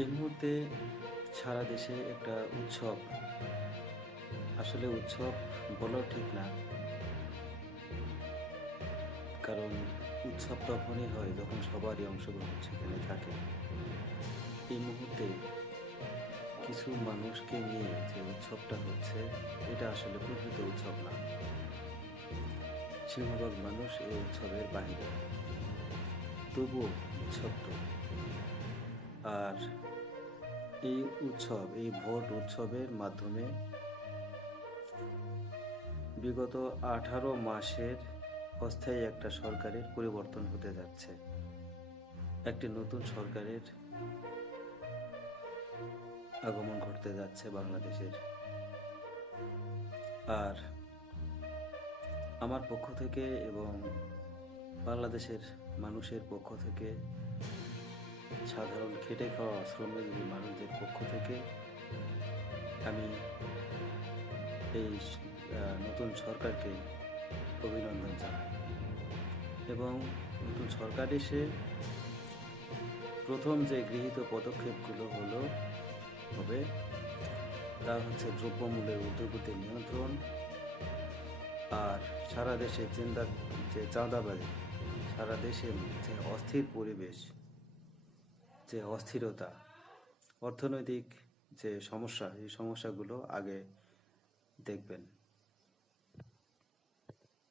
এই মুহূর্তে সারা দেশে একটা উৎসব, আসলে উৎসব বলাও ঠিক না। কারণ উৎসব তখনই হয় যখন সবারই অংশগ্রহণ সেখানে থাকে। এই মুহূর্তে কিছু মানুষকে নিয়ে যে উৎসবটা হচ্ছে, এটা আসলে প্রকৃত উৎসব না। সিংহভাগ মানুষ এই উৎসবের বাহিরে। তবুও উৎসব তো। আর এই উৎসব, এই ভোট উৎসবের মাধ্যমে বিগত 18 মাসের অস্থায়ী একটা সরকারের পরিবর্তন হতে যাচ্ছে। একটি নতুন সরকারের আগমন ঘটতে যাচ্ছে বাংলাদেশের। আর আমার পক্ষ থেকে এবং বাংলাদেশের মানুষের পক্ষ থেকে, সাধারণ খেটে খাওয়া শ্রমজীবী মানুষদের পক্ষ থেকে আমি এই নতুন সরকারকে অভিনন্দন জানাই। এবং নতুন সরকার এসে প্রথম যে গৃহীত পদক্ষেপগুলো হবে তা হচ্ছে দ্রব্যমূল্যের ঊর্ধ্বগতি নিয়ন্ত্রণ, আর সারা দেশে যে চাঁদাবাজি, সারা দেশে যে অস্থির পরিবেশ, যে অস্থিরতা, অর্থনৈতিক যে সমস্যা, এই সমস্যাগুলো আগে দেখবেন।